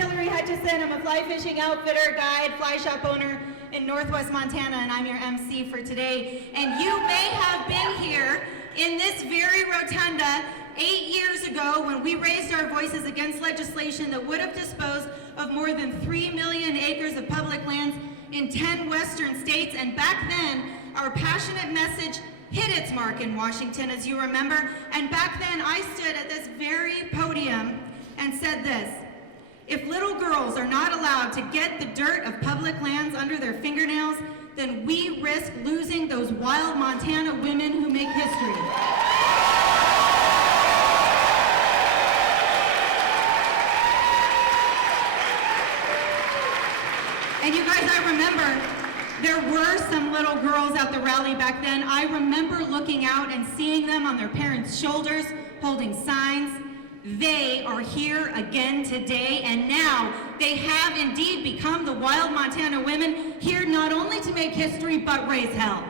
Hillary Hutchison. I'm a fly fishing outfitter, guide, fly shop owner in Northwest Montana, and I'm your MC for today. And you may have been here in this very rotunda 8 years ago when we raised our voices against legislation that would have disposed of more than 3 million acres of public lands in 10 western states. And back then, our passionate message hit its mark in Washington, as you remember. And back then, I stood at this very podium and said this: if little girls are not allowed to get the dirt of public lands under their fingernails, then we risk losing those wild Montana women who make history. And you guys, I remember there were some little girls at the rally back then. I remember looking out and seeing them on their parents' shoulders, holding signs. They are here again today, and now they have indeed become the wild Montana women, here not only to make history, but raise hell.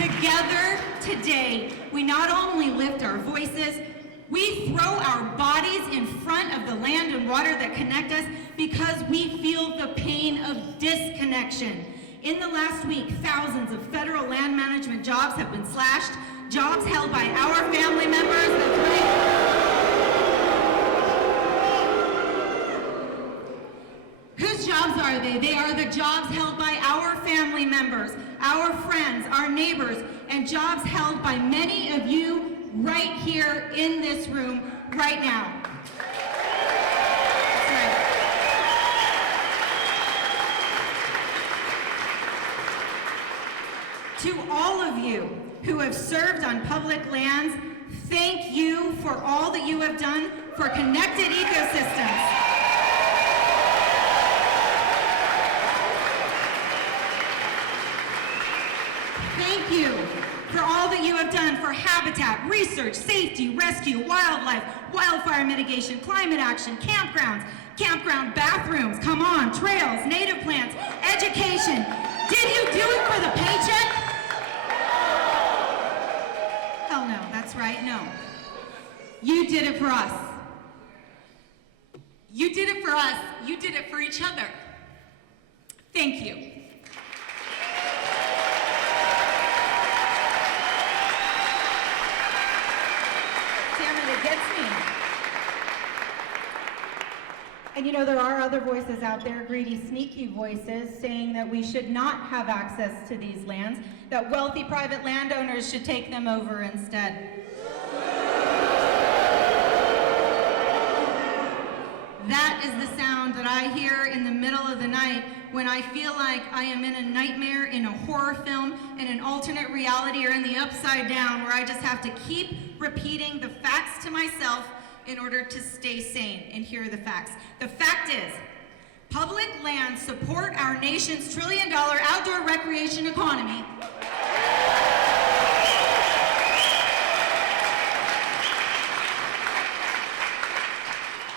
Together today, we not only lift our voices, we throw our bodies in front of the land and water that connect us because we feel the pain of disconnection. In the last week, thousands of federal land management jobs have been slashed, jobs held by our family members. That's right. Whose jobs are they? They are the jobs held by our family members, our friends, our neighbors, and jobs held by many of you right here in this room right now. That's right. To all of you who have served on public lands, thank you for all that you have done for connected ecosystems. Thank you for all that you have done for habitat, research, safety, rescue, wildlife, wildfire mitigation, climate action, campgrounds, campground bathrooms, come on, trails, native plants, education. Did you do it for the paycheck? Hell no, that's right, no. You did it for us. You did it for us. You did it for each other. Thank you. Damn it, it gets me. And you know, there are other voices out there, greedy, sneaky voices, saying that we should not have access to these lands, that wealthy private landowners should take them over instead. That is the sound that I hear in the middle of the night when I feel like I am in a nightmare, in a horror film, in an alternate reality, or in the upside down, where I just have to keep repeating the facts to myself in order to stay sane. And here are the facts. The fact is, public lands support our nation's $1 trillion outdoor recreation economy.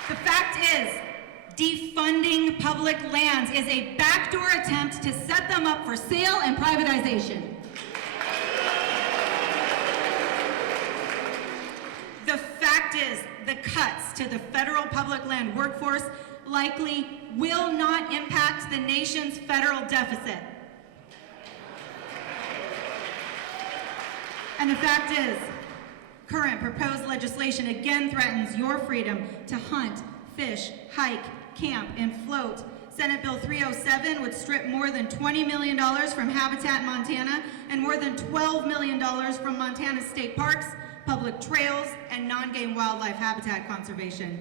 The fact is, defunding public lands is a backdoor attempt to set them up for sale and privatization. The fact is, the cuts to the federal public land workforce likely will not impact the nation's federal deficit. And the fact is, current proposed legislation again threatens your freedom to hunt, fish, hike, camp, and float. Senate Bill 307 would strip more than $20 million from Habitat Montana and more than $12 million from Montana state parks, public trails, and non-game wildlife habitat conservation.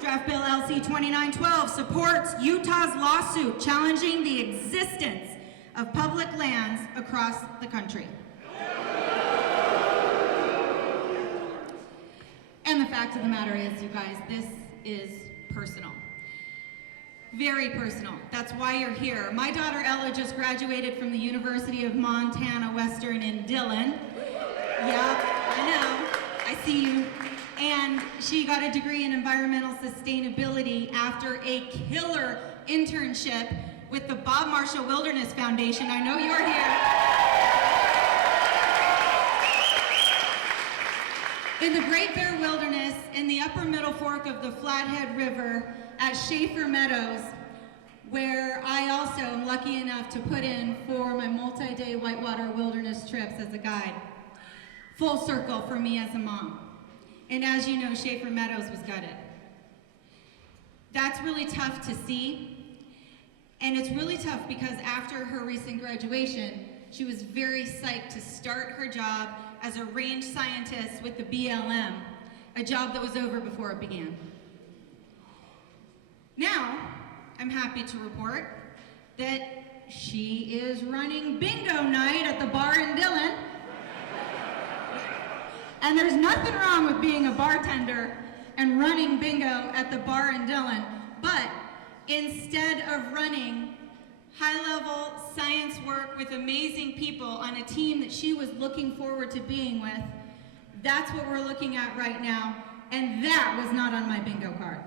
Draft Bill LC 2912 supports Utah's lawsuit challenging the existence of public lands across the country. And the fact of the matter is, you guys, this is personal. Very personal. That's why you're here. My daughter Ella just graduated from the University of Montana Western in Dillon. Yeah, I know. I see you. And she got a degree in environmental sustainability after a killer internship with the Bob Marshall Wilderness Foundation. I know you're here. In the Great Bear Wilderness, in the upper middle fork of the Flathead River at Schaefer Meadows, where I also am lucky enough to put in for my multi-day whitewater wilderness trips as a guide. Full circle for me as a mom. And as you know, Schaefer Meadows was gutted. That's really tough to see. And it's really tough because after her recent graduation, she was very psyched to start her job as a range scientist with the BLM, a job that was over before it began. Now, I'm happy to report that she is running bingo night at the bar in Dillon. And there's nothing wrong with being a bartender and running bingo at the bar in Dillon, but instead of running high-level science work with amazing people on a team that she was looking forward to being with, that's what we're looking at right now, and that was not on my bingo card.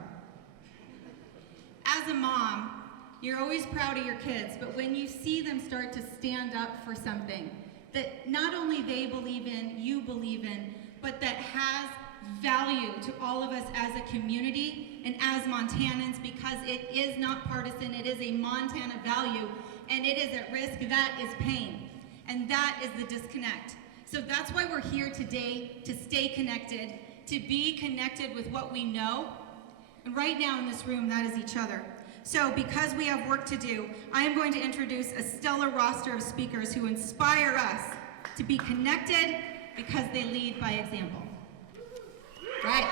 As a mom, you're always proud of your kids, but when you see them start to stand up for something that not only they believe in, you believe in, but that has value to all of us as a community and as Montanans, because it is not partisan, it is a Montana value, and it is at risk, that is pain. And that is the disconnect. So that's why we're here today, to stay connected, to be connected with what we know. And right now in this room, that is each other. So because we have work to do, I am going to introduce a stellar roster of speakers who inspire us to be connected because they lead by example. Right.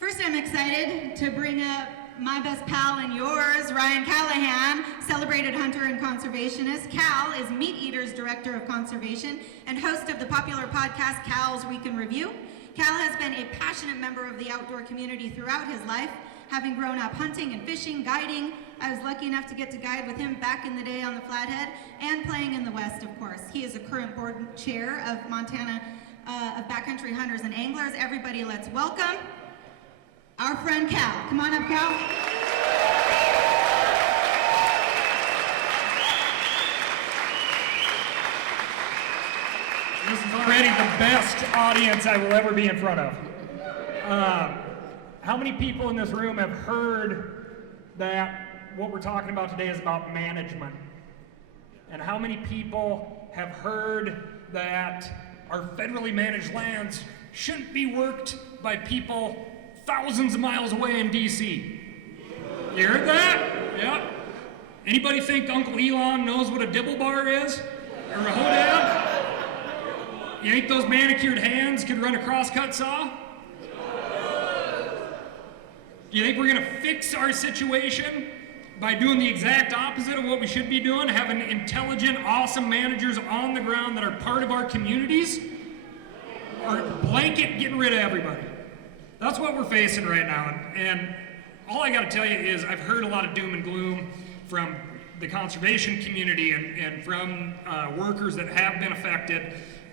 First, I'm excited to bring up my best pal and yours, Ryan Callahan, celebrated hunter and conservationist. Cal is Meat Eaters Director of Conservation and host of the popular podcast, Cal's Week in Review. Cal has been a passionate member of the outdoor community throughout his life, having grown up hunting and fishing, guiding. I was lucky enough to get to guide with him back in the day on the Flathead, and playing in the West, of course. He is a current board chair of Montana, of Backcountry Hunters and Anglers. Everybody, let's welcome our friend Cal. Come on up, Cal. This is already the best audience I will ever be in front of. How many people in this room have heard that what we're talking about today is about management? And how many people have heard that our federally managed lands shouldn't be worked by people thousands of miles away in DC? You heard that? Yeah. Anybody think Uncle Elon knows what a dibble bar is? Or a hodab? You think those manicured hands could run a crosscut saw? You think we're gonna fix our situation by doing the exact opposite of what we should be doing, having intelligent, awesome managers on the ground that are part of our communities? Or blanket getting rid of everybody? That's what we're facing right now. And all I gotta tell you is I've heard a lot of doom and gloom from the conservation community and from workers that have been affected.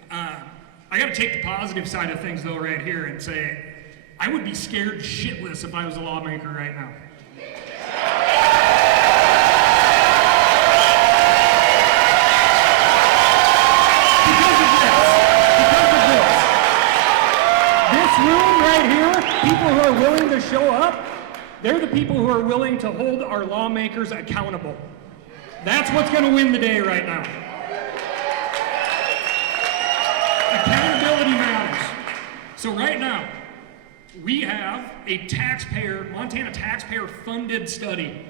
I gotta take the positive side of things though right here and say, I would be scared shitless if I was a lawmaker right now. Because of this. This room right here, people who are willing to show up, they're the people who are willing to hold our lawmakers accountable. That's what's gonna win the day right now. Accountability matters. So right now, we have a Montana taxpayer-funded study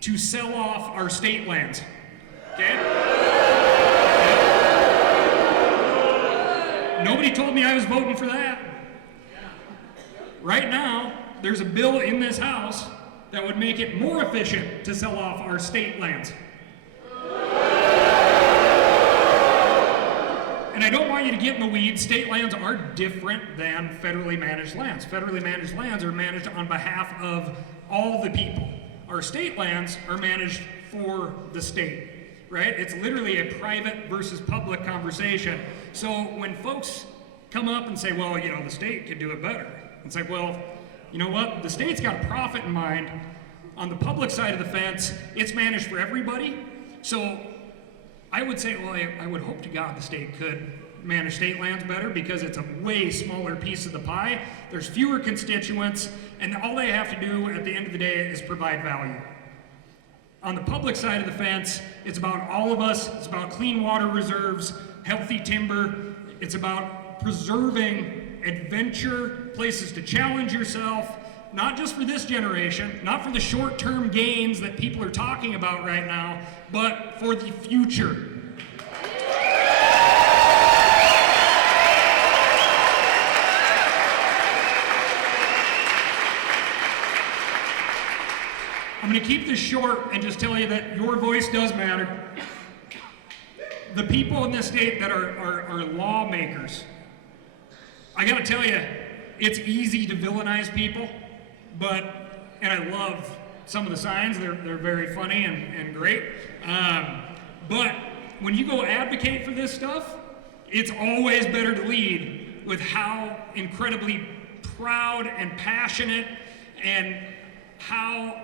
to sell off our state lands. Okay? Nobody told me I was voting for that. Right now, there's a bill in this House that would make it more efficient to sell off our state lands. And I don't want you to get in the weeds. State lands are different than federally managed lands. Federally managed lands are managed on behalf of all the people. Our state lands are managed for the state, right? It's literally a private versus public conversation. So when folks come up and say, well, you know, the state could do it better. It's like, well, you know what? The state's got a profit in mind. On the public side of the fence, it's managed for everybody. So I would say, well, I would hope to God the state could manage state lands better because it's a way smaller piece of the pie. There's fewer constituents, and all they have to do at the end of the day is provide value. On the public side of the fence, it's about all of us. It's about clean water reserves, healthy timber. It's about preserving adventure, places to challenge yourself, not just for this generation, not for the short-term gains that people are talking about right now, but for the future. I'm going to keep this short and just tell you that your voice does matter. The people in this state that are lawmakers, I got to tell you, it's easy to villainize people, and I love some of the signs, they're very funny and great. But when you go advocate for this stuff, it's always better to lead with how incredibly proud and passionate and how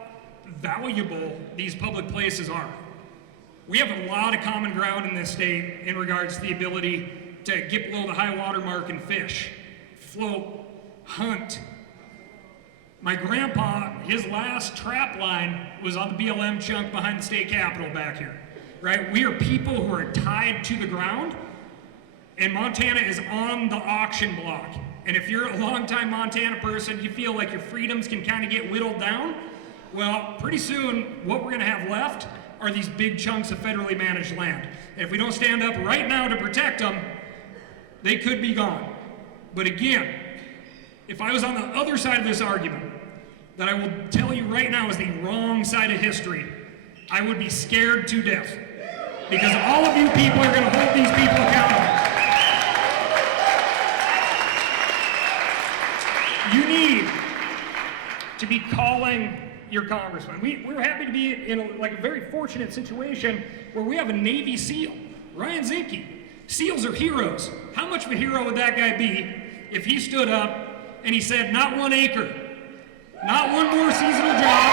valuable these public places are. We have a lot of common ground in this state in regards to the ability to get below the high water mark and fish, float, hunt. My grandpa, his last trap line was on the BLM chunk behind the state capitol back here, right? We are people who are tied to the ground, and Montana is on the auction block. And if you're a longtime Montana person, you feel like your freedoms can kind of get whittled down. Well, pretty soon, what we're gonna have left are these big chunks of federally managed land. And if we don't stand up right now to protect them, they could be gone. But again, if I was on the other side of this argument, that I will tell you right now is the wrong side of history, I would be scared to death. Because all of you people are gonna hold these people accountable. You need to be calling your congressman. We're happy to be in a very fortunate situation where we have a Navy SEAL, Ryan Zinke. SEALs are heroes. How much of a hero would that guy be if he stood up and he said, not 1 acre, not one more seasonal job.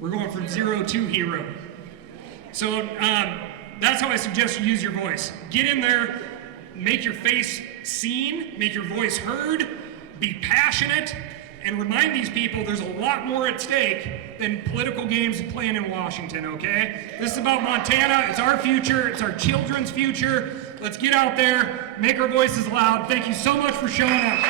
We're going from 0 to hero. So that's how I suggest you use your voice. Get in there, make your face seen, make your voice heard, be passionate, and remind these people there's a lot more at stake than political games playing in Washington, okay? This is about Montana, it's our future, it's our children's future. Let's get out there, make our voices loud. Thank you so much for showing up.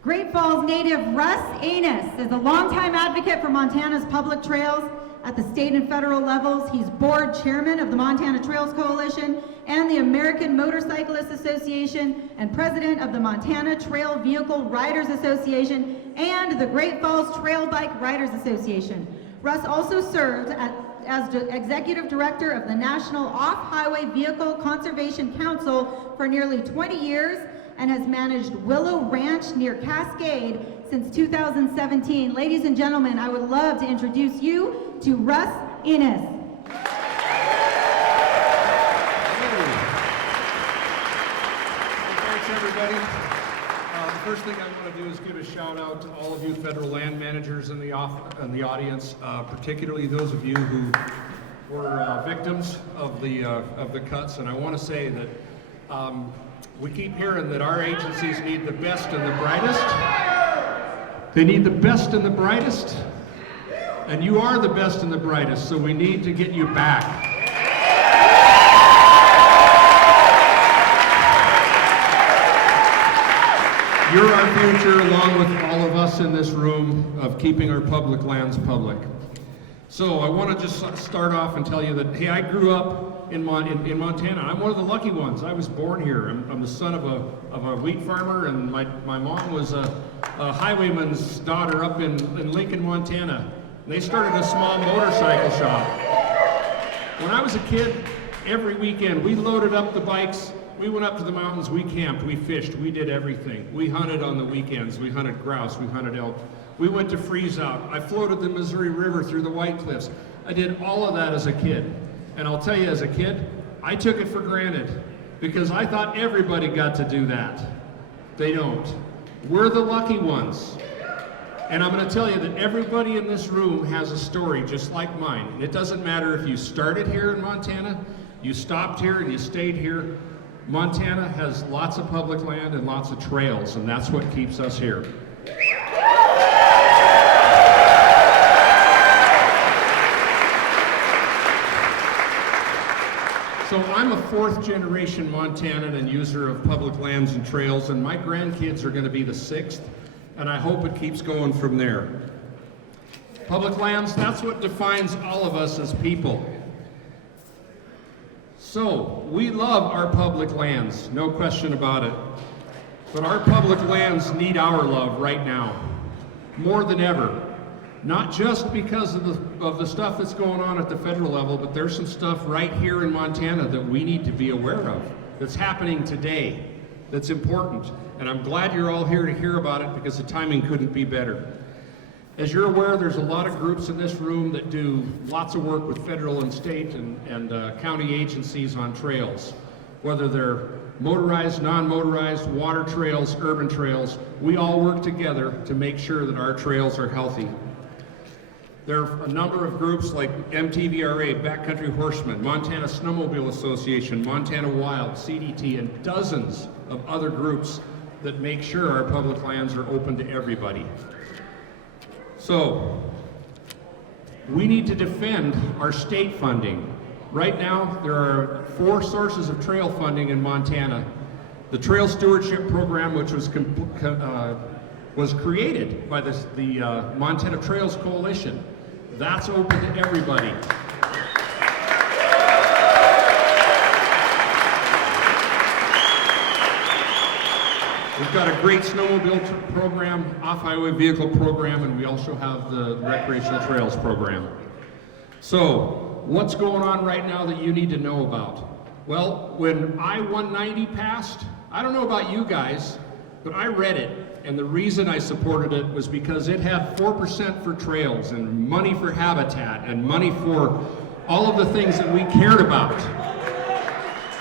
Great Falls native Russ Anus is a longtime advocate for Montana's public trails at the state and federal levels. He's board chairman of the Montana Trails Coalition and the American Motorcyclists Association and president of the Montana Trail Vehicle Riders Association and the Great Falls Trail Bike Riders Association. Russ also served as executive director of the National Off-Highway Vehicle Conservation Council for nearly 20 years and has managed Willow Ranch near Cascade since 2017. Ladies and gentlemen, I would love to introduce you to Russ Innes. Thanks, everybody. The first thing I want to do is give a shout out to all of you federal land managers in the audience, particularly those of you who were victims of the cuts. And I want to say that we keep hearing that our agencies need the best and the brightest. They need the best and the brightest. And you are the best and the brightest, so we need to get you back. You're our future, along with all of us in this room, of keeping our public lands public. So I want to just start off and tell you that, hey, I grew up in Montana. I'm one of the lucky ones. I was born here. I'm the son of a wheat farmer, and my mom was a highwayman's daughter up in Lincoln, Montana, And they started a small motorcycle shop. When I was a kid, every weekend we loaded up the bikes, we went up to the mountains, we camped, we fished, we did everything. We hunted on the weekends, we hunted grouse, we hunted elk. We went to freeze out. I floated the Missouri River through the White Cliffs. I did all of that as a kid. And I'll tell you, as a kid, I took it for granted because I thought everybody got to do that. They don't. We're the lucky ones. And I'm going to tell you that everybody in this room has a story just like mine. And it doesn't matter if you started here in Montana, you stopped here and you stayed here. Montana has lots of public land and lots of trails, and that's what keeps us here. So I'm a fourth generation Montanan and user of public lands and trails, and my grandkids are going to be the sixth, and I hope it keeps going from there. Public lands, that's what defines all of us as people. So, we love our public lands, no question about it. But our public lands need our love right now, more than ever. Not just because of the stuff that's going on at the federal level, but there's some stuff right here in Montana that we need to be aware of, that's happening today, that's important. And I'm glad you're all here to hear about it because the timing couldn't be better. As you're aware, there's a lot of groups in this room that do lots of work with federal and state and county agencies on trails. Whether they're motorized, non-motorized, water trails, urban trails, we all work together to make sure that our trails are healthy. There are a number of groups like MTVRA, Backcountry Horsemen, Montana Snowmobile Association, Montana Wild, CDT, and dozens of other groups that make sure our public lands are open to everybody. So, we need to defend our state funding. Right now, there are 4 sources of trail funding in Montana. The Trail Stewardship Program, which was created by the Montana Trails Coalition, that's open to everybody. We've got a great snowmobile program, off-highway vehicle program, and we also have the recreational trails program. So, what's going on right now that you need to know about? Well, when I-190 passed, I don't know about you guys, but I read it, and the reason I supported it was because it had 4% for trails, and money for habitat, and money for all of the things that we cared about.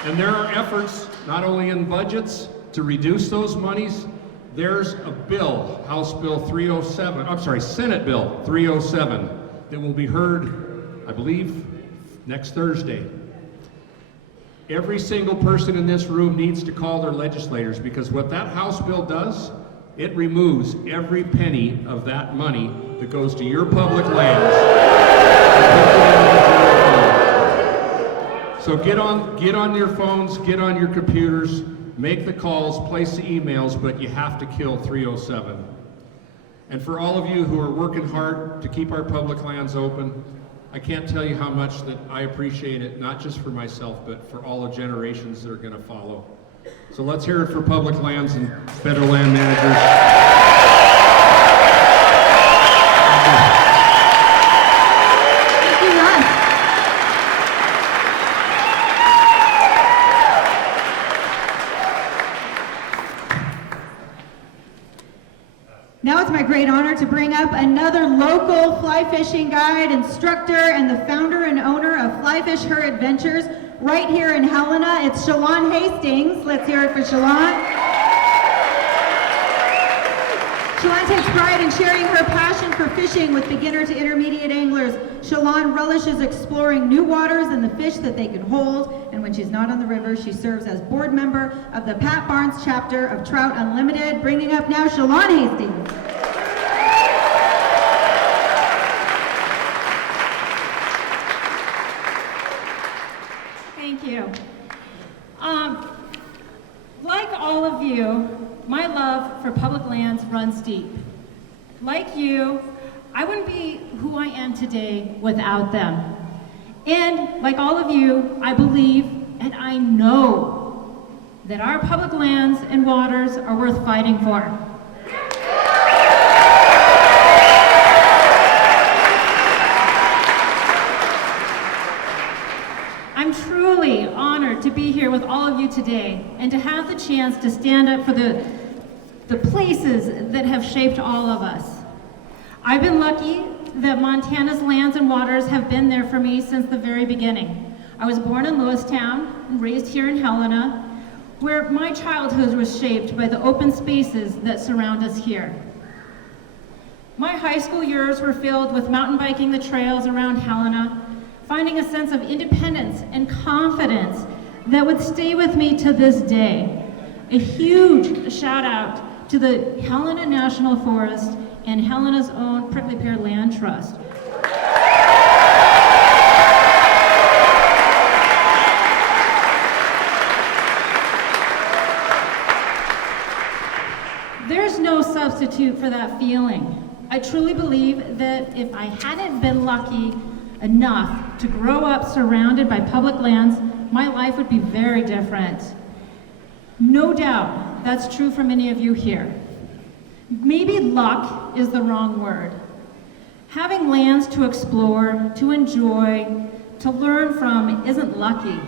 And there are efforts, not only in budgets, to reduce those monies. There's a bill, House Bill 307, I'm sorry, Senate Bill 307, that will be heard, I believe, next Thursday. Every single person in this room needs to call their legislators because what that House bill does, it removes every penny of that money that goes to your public lands. So get on your phones, get on your computers, make the calls, place the emails, but you have to kill 307. And for all of you who are working hard to keep our public lands open, I can't tell you how much that I appreciate it, not just for myself, but for all the generations that are going to follow. So let's hear it for public lands and federal land managers. Now it's my great honor to bring up another local fly fishing guide, instructor, and the founder and owner of Fly Fish Her Adventures right here in Helena. It's Shalon Hastings. Let's hear it for Shalon. Shalon takes pride in sharing her passion for fishing with beginner to intermediate anglers. Shalon relishes exploring new waters and the fish that they can hold. And when she's not on the river, she serves as board member of the Pat Barnes chapter of Trout Unlimited. Bringing up now Shalon Hastings. Thank you. Like all of you, my love for public lands runs deep. Like you, I wouldn't be who I am today without them. And like all of you, I believe and I know that our public lands and waters are worth fighting for. I'm truly honored to be here with all of you today and to have the chance to stand up for the places that have shaped all of us. I've been lucky that Montana's lands and waters have been there for me since the very beginning. I was born in Lewistown and raised here in Helena, where my childhood was shaped by the open spaces that surround us here. My high school years were filled with mountain biking the trails around Helena, finding a sense of independence and confidence that would stay with me to this day. A huge shout out to the Helena National Forest and Helena's own Prickly Pear Land Trust. There's no substitute for that feeling. I truly believe that if I hadn't been lucky enough to grow up surrounded by public lands, my life would be very different. No doubt that's true for many of you here. Maybe luck is the wrong word. Having lands to explore, to enjoy, to learn from isn't lucky.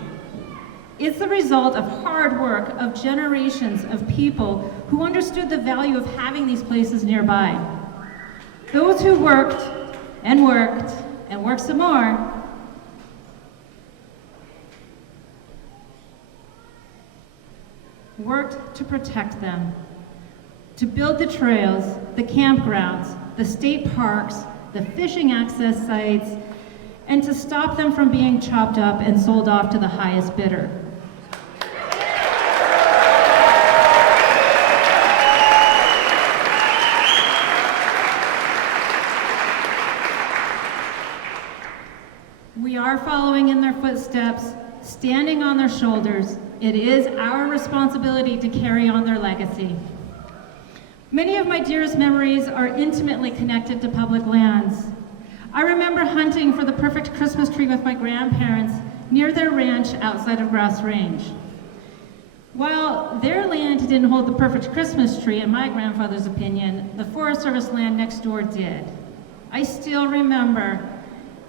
It's the result of hard work of generations of people who understood the value of having these places nearby. Those who worked and worked and worked some more worked to protect them, to build the trails, the campgrounds, the state parks, the fishing access sites, and to stop them from being chopped up and sold off to the highest bidder. We are following in their footsteps, standing on their shoulders. It is our responsibility to carry on their legacy. Many of my dearest memories are intimately connected to public lands. I remember hunting for the perfect Christmas tree with my grandparents near their ranch outside of Grass Range. While their land didn't hold the perfect Christmas tree, in my grandfather's opinion, the Forest Service land next door did. I still remember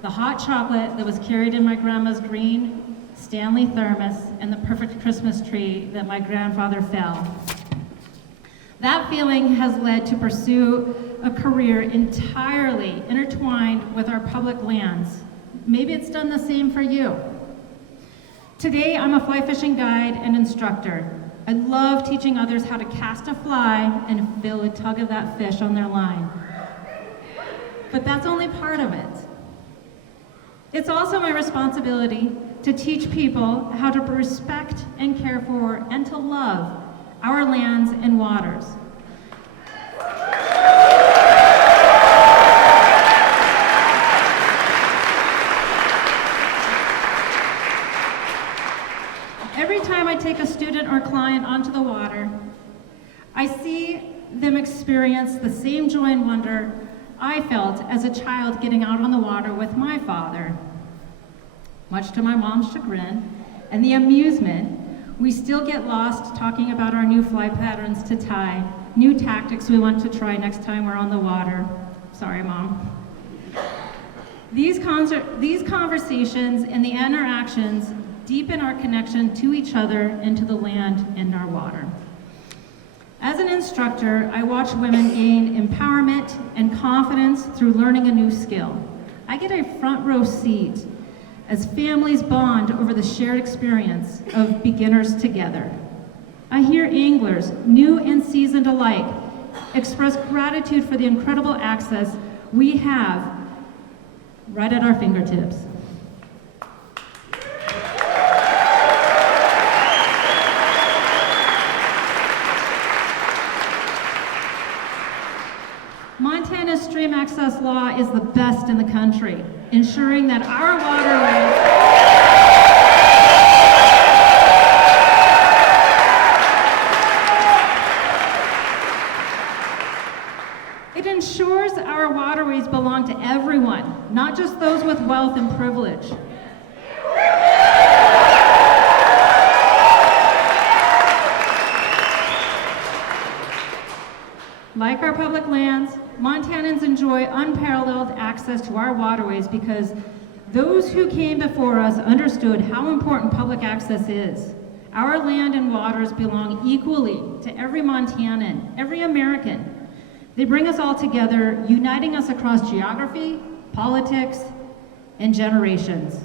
the hot chocolate that was carried in my grandma's green Stanley thermos and the perfect Christmas tree that my grandfather felled. That feeling has led to pursue a career entirely intertwined with our public lands. Maybe it's done the same for you. Today, I'm a fly fishing guide and instructor. I love teaching others how to cast a fly and feel a tug of that fish on their line. But that's only part of it. It's also my responsibility to teach people how to respect and care for and to love our lands and waters. Every time I take a student or client onto the water, I see them experience the same joy and wonder I felt as a child getting out on the water with my father. Much to my mom's chagrin and the amusement, we still get lost talking about our new fly patterns to tie, new tactics we want to try next time we're on the water. Sorry, Mom. These conversations and the interactions deepen our connection to each other and to the land and our water. As an instructor, I watch women gain empowerment and confidence through learning a new skill. I get a front row seat as families bond over the shared experience of beginners together. I hear anglers, new and seasoned alike, express gratitude for the incredible access we have right at our fingertips. Montana's stream access law is the best in the country, ensuring that our waterways it ensures our waterways belong to everyone, not just those with wealth and privilege. Like our public lands, Montanans enjoy unparalleled access to our waterways because Those who came before us understood how important public access is. Our land and waters belong equally to every Montanan, every American. They bring us all together, uniting us across geography, politics, and generations.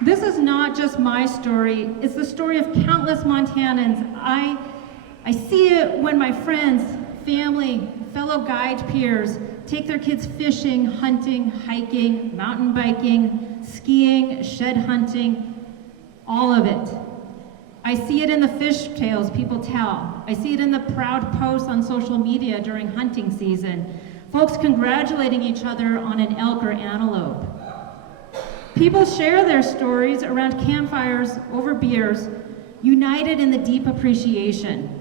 This is not just my story, it's the story of countless Montanans. I see it when my friends, family, fellow guide peers take their kids fishing, hunting, hiking, mountain biking, skiing, shed hunting, all of it. I see it in the fish tales people tell. I see it in the proud posts on social media during hunting season. Folks congratulating each other on an elk or antelope. People share their stories around campfires over beers, united in the deep appreciation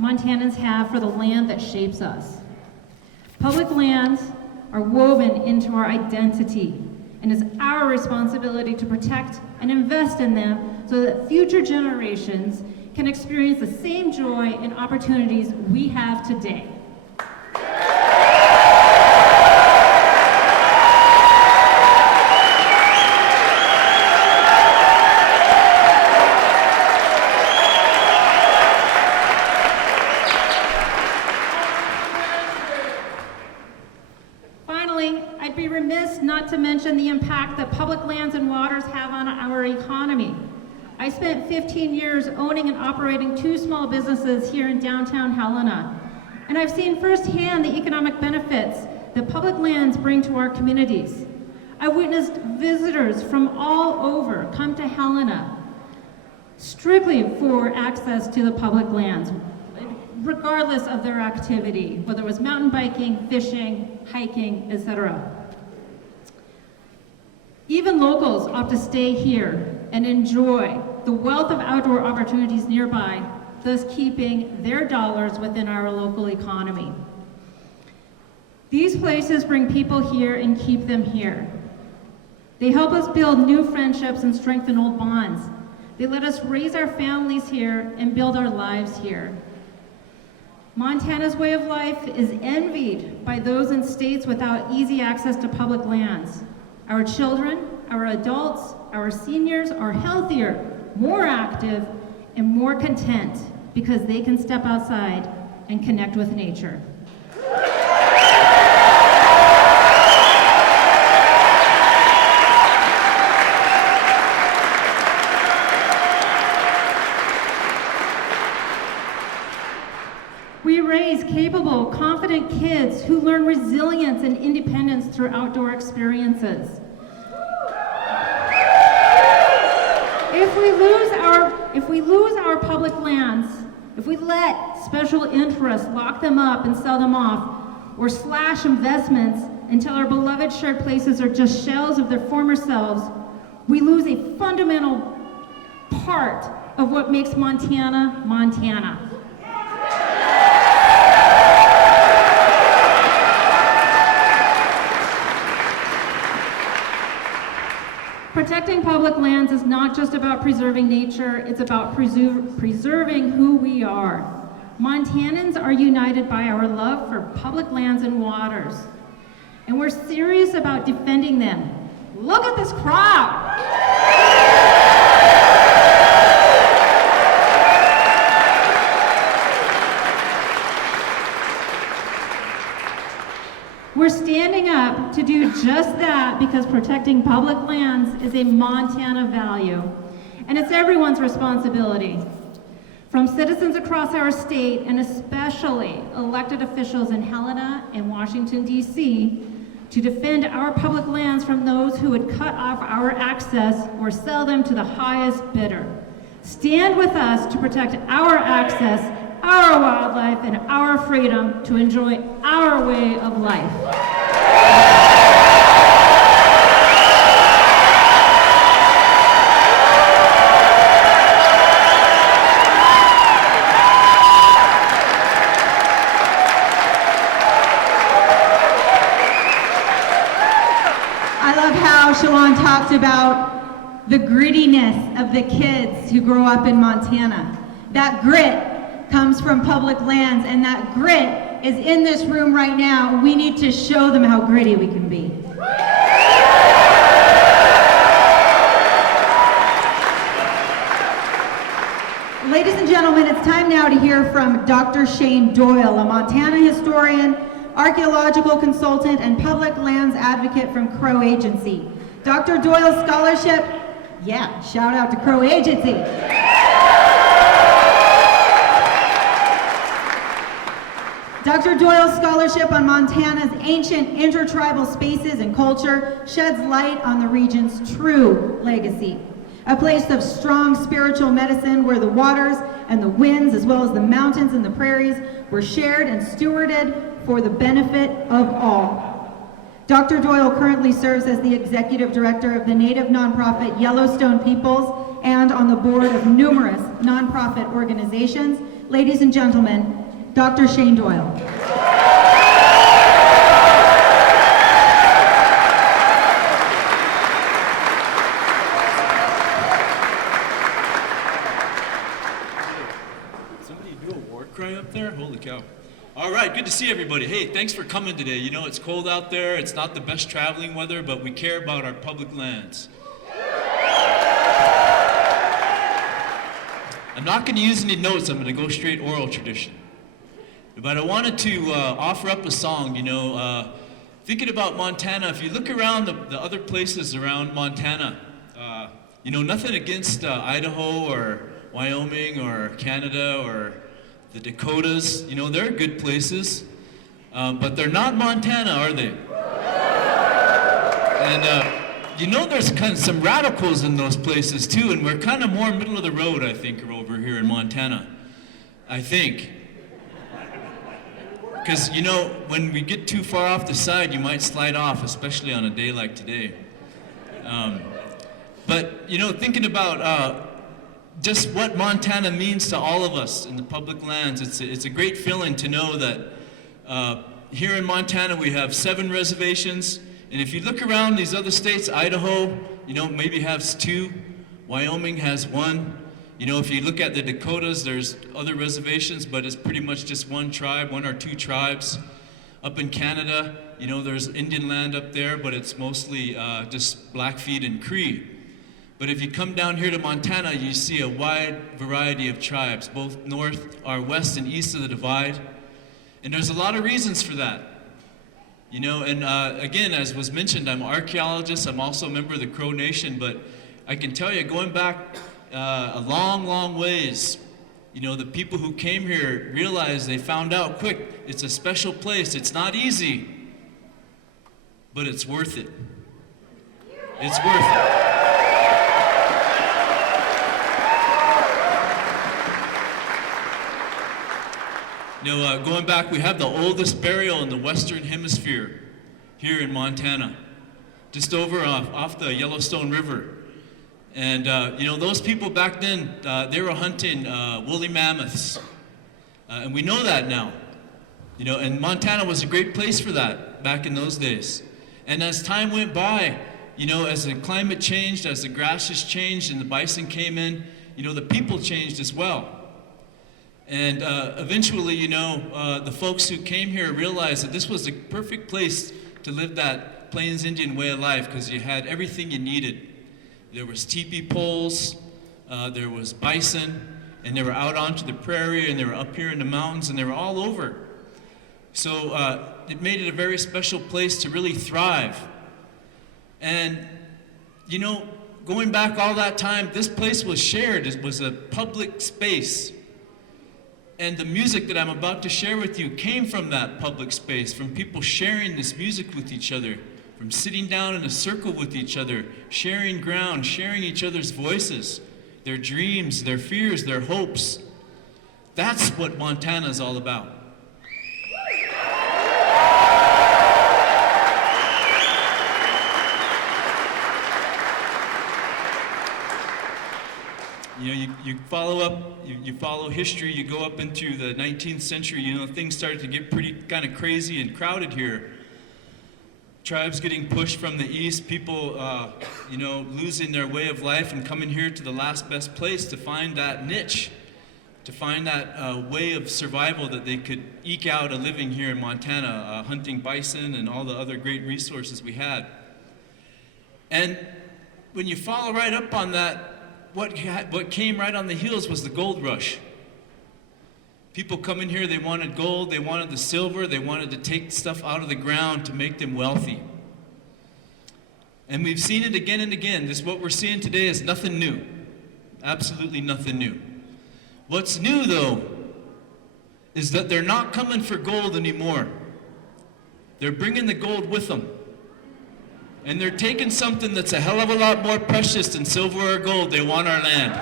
Montanans have for the land that shapes us. Public lands are woven into our identity, and it's our responsibility to protect and invest in them so that future generations can experience the same joy and opportunities we have today. Not to mention the impact that public lands and waters have on our economy. I spent 15 years owning and operating 2 small businesses here in downtown Helena, and I've seen firsthand the economic benefits that public lands bring to our communities. I've witnessed visitors from all over come to Helena strictly for access to the public lands, regardless of their activity, whether it was mountain biking, fishing, hiking, etc. Even locals opt to stay here and enjoy the wealth of outdoor opportunities nearby, thus keeping their dollars within our local economy. These places bring people here and keep them here. They help us build new friendships and strengthen old bonds. They let us raise our families here and build our lives here. Montana's way of life is envied by those in states without easy access to public lands. Our children, our adults, our seniors are healthier, more active, and more content because they can step outside and connect with nature. We raise capable, confident kids who learn resilience and independence through outdoor experiences. If we lose our public lands, if we let special interests lock them up and sell them off, or slash investments until our beloved shared places are just shells of their former selves, we lose a fundamental part of what makes Montana, Montana. Protecting public lands is not just about preserving nature, it's about preserving who we are. Montanans are united by our love for public lands and waters, and we're serious about defending them. Look at this crowd! We're standing up to do just that because protecting public lands is a Montana value, and it's everyone's responsibility. From citizens across our state, and especially elected officials in Helena and Washington, D.C., to defend our public lands from those who would cut off our access or sell them to the highest bidder. Stand with us to protect our access, our wildlife, and our freedom to enjoy our way of life. I love how Shalon talked about the grittiness of the kids who grow up in Montana. That grit comes from public lands, and that grit is in this room right now. We need to show them how gritty we can be. Ladies and gentlemen, it's time now to hear from Dr. Shane Doyle, a Montana historian, archaeological consultant, and public lands advocate from Crow Agency. Dr. Doyle's scholarship, yeah, shout out to Crow Agency. Dr. Doyle's scholarship on Montana's ancient intertribal spaces and culture sheds light on the region's true legacy. A place of strong spiritual medicine where the waters and the winds, as well as the mountains and the prairies, were shared and stewarded for the benefit of all. Dr. Doyle currently serves as the executive director of the Native nonprofit Yellowstone Peoples and on the board of numerous nonprofit organizations. Ladies and gentlemen, Dr. Shane Doyle. Somebody do a war cry up there? Holy cow. All right, good to see everybody. Hey, thanks for coming today. You know, it's cold out there. It's not the best traveling weather, but we care about our public lands. I'm not going to use any notes. I'm going to go straight oral tradition. But I wanted to offer up a song, you know, thinking about Montana. If you look around the other places around Montana, you know, nothing against Idaho or Wyoming or Canada or the Dakotas. You know, they're good places, but they're not Montana, are they? And you know, there's kind of some radicals in those places too, and we're kind of more middle of the road, I think, over here in Montana. I think. Because, you know, when we get too far off the side, you might slide off, especially on a day like today. But, you know, thinking about just what Montana means to all of us in the public lands, it's a great feeling to know that here in Montana we have 7 reservations. And if you look around these other states, Idaho, you know, maybe has 2. Wyoming has 1. You know, if you look at the Dakotas, there's other reservations, but it's pretty much just 1 tribe, 1 or 2 tribes. Up in Canada, you know, there's Indian land up there, but it's mostly just Blackfeet and Cree. But if you come down here to Montana, you see a wide variety of tribes, both north or west and east of the divide. And there's a lot of reasons for that. You know, and again, as was mentioned, I'm an archaeologist. I'm also a member of the Crow Nation, but I can tell you, going back a long, long ways, you know, the people who came here realized, they found out quick, it's a special place. It's not easy, but it's worth it. It's worth it. You know, going back, we have the oldest burial in the Western Hemisphere here in Montana, just over off the Yellowstone River. And, you know, those people back then, they were hunting woolly mammoths. And we know that now. You know, and Montana was a great place for that back in those days. And as time went by, you know, as the climate changed, as the grasses changed and the bison came in, you know, the people changed as well. And eventually, you know, the folks who came here realized that this was the perfect place to live that Plains Indian way of life, because you had everything you needed. There was teepee poles, there was bison, and they were out onto the prairie, and they were up here in the mountains, and they were all over. So it made it a very special place to really thrive. And, you know, going back all that time, this place was shared. It was a public space. And the music that I'm about to share with you came from that public space, from people sharing this music with each other, from sitting down in a circle with each other, sharing ground, sharing each other's voices, their dreams, their fears, their hopes. That's what Montana is all about. You know, you follow up, you follow history, you go up into the 19th century, you know, things started to get pretty kind of crazy and crowded here. Tribes getting pushed from the east, people, you know, losing their way of life and coming here to the last best place to find that niche, to find that way of survival that they could eke out a living here in Montana, hunting bison and all the other great resources we had. And when you follow right up on that, what came right on the heels was the gold rush. People come in here, they wanted gold, they wanted the silver, they wanted to take stuff out of the ground to make them wealthy. And we've seen it again and again. What we're seeing today is nothing new. Absolutely nothing new. What's new, though, is that they're not coming for gold anymore. They're bringing the gold with them. And they're taking something that's a hell of a lot more precious than silver or gold. They want our land.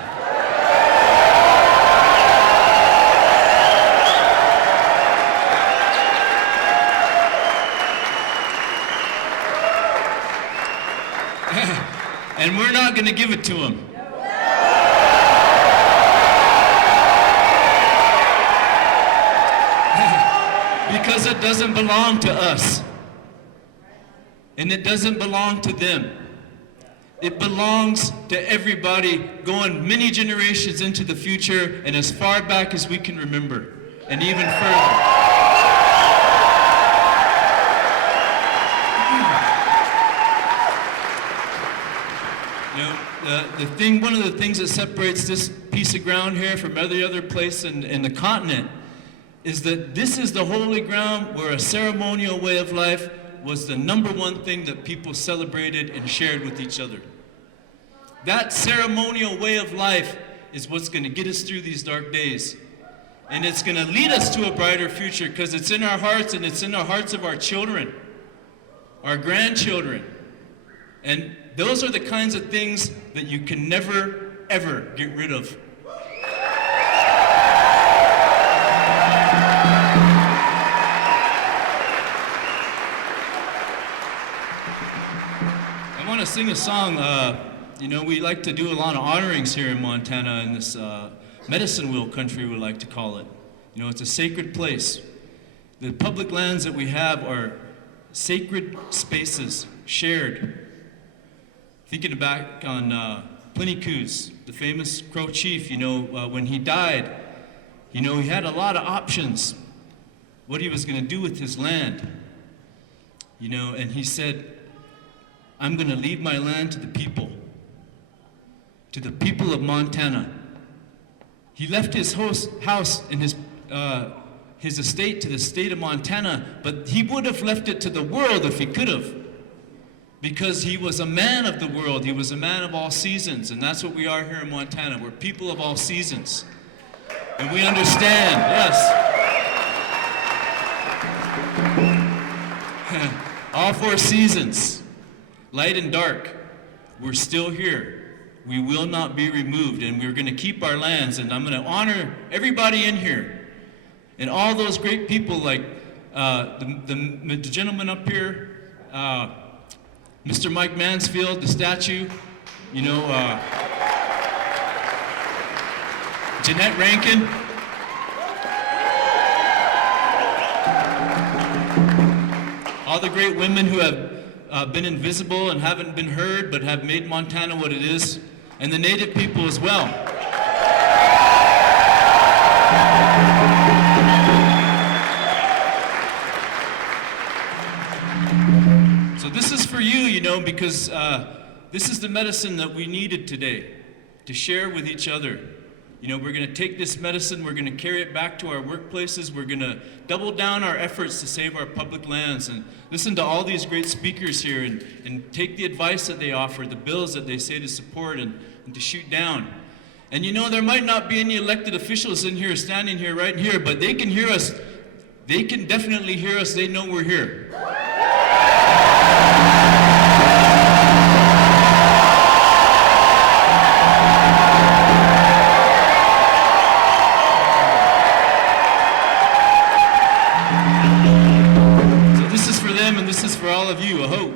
And we're not going to give it to them. Because it doesn't belong to us. And it doesn't belong to them. It belongs to everybody going many generations into the future and as far back as we can remember, and even further. One of the things that separates this piece of ground here from every other place in the continent is that this is the holy ground where a ceremonial way of life was the number one thing that people celebrated and shared with each other. That ceremonial way of life is what's going to get us through these dark days. And it's going to lead us to a brighter future because it's in our hearts and it's in the hearts of our children, our grandchildren. And those are the kinds of things that you can never, ever get rid of. I want to sing a song. We like to do a lot of honorings here in Montana in this medicine wheel country, we like to call it. It's a sacred place. The public lands that we have are sacred spaces, shared. Thinking back on Pliny Coos, the famous Crow chief, when he died, he had a lot of options, what he was going to do with his land. And he said, I'm going to leave my land to the people of Montana. He left his house and his estate to the state of Montana, but he would have left it to the world if he could have. Because he was a man of the world. He was a man of all seasons. And that's what we are here in Montana. We're people of all seasons. And we understand, yes. All 4 seasons, light and dark, we're still here. We will not be removed. And we're going to keep our lands. And I'm going to honor everybody in here. And all those great people like the gentleman up here, Mr. Mike Mansfield, the statue, Jeanette Rankin. All the great women who have been invisible and haven't been heard, but have made Montana what it is, and the native people as well. So this is for you, because this is the medicine that we needed today to share with each other. We're going to take this medicine, we're going to carry it back to our workplaces, we're going to double down our efforts to save our public lands and listen to all these great speakers here and take the advice that they offer, the bills that they say to support and to shoot down. And there might not be any elected officials in here standing here right here, but they can hear us. They can definitely hear us. They know we're here. So this is for them and this is for all of you, I hope.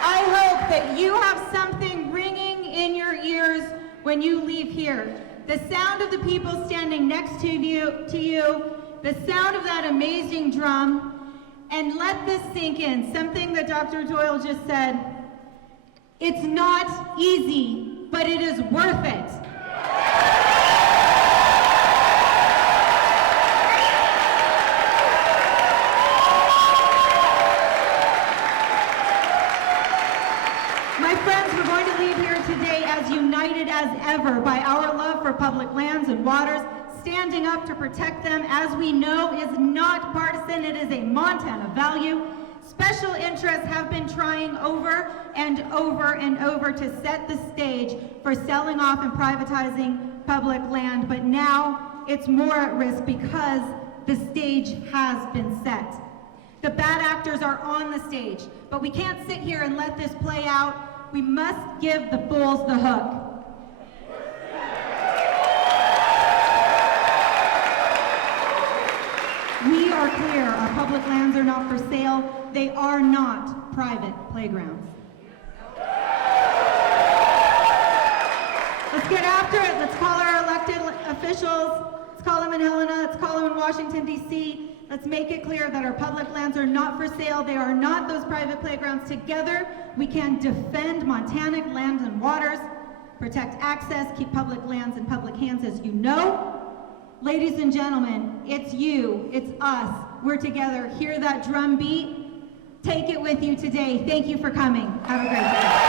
I hope that you have something ringing in your ears when you leave here. The sound of the people standing next to you, the sound of that amazing drum, and let this sink in. Something that Dr. Doyle just said. It's not easy, but it is worth it. My friends, we're going to leave here today as united as ever by our love for public lands and waters, standing up to protect them, as we know is not partisan, it is a Montana value. Special interests have been trying over and over and over to set the stage for selling off and privatizing public land, but now it's more at risk because the stage has been set. The bad actors are on the stage, but we can't sit here and let this play out. We must give the fools the hook. We are clear, our public lands are not for sale. They are not private playgrounds. Let's get after it. Let's call our elected officials. Let's call them in Helena. Let's call them in Washington, D.C. Let's make it clear that our public lands are not for sale. They are not those private playgrounds. Together, we can defend Montanic land and waters, protect access, keep public lands in public hands, as you know. Ladies and gentlemen, it's you, it's us. We're together. Hear that drum beat? Take it with you today. Thank you for coming. Have a great day.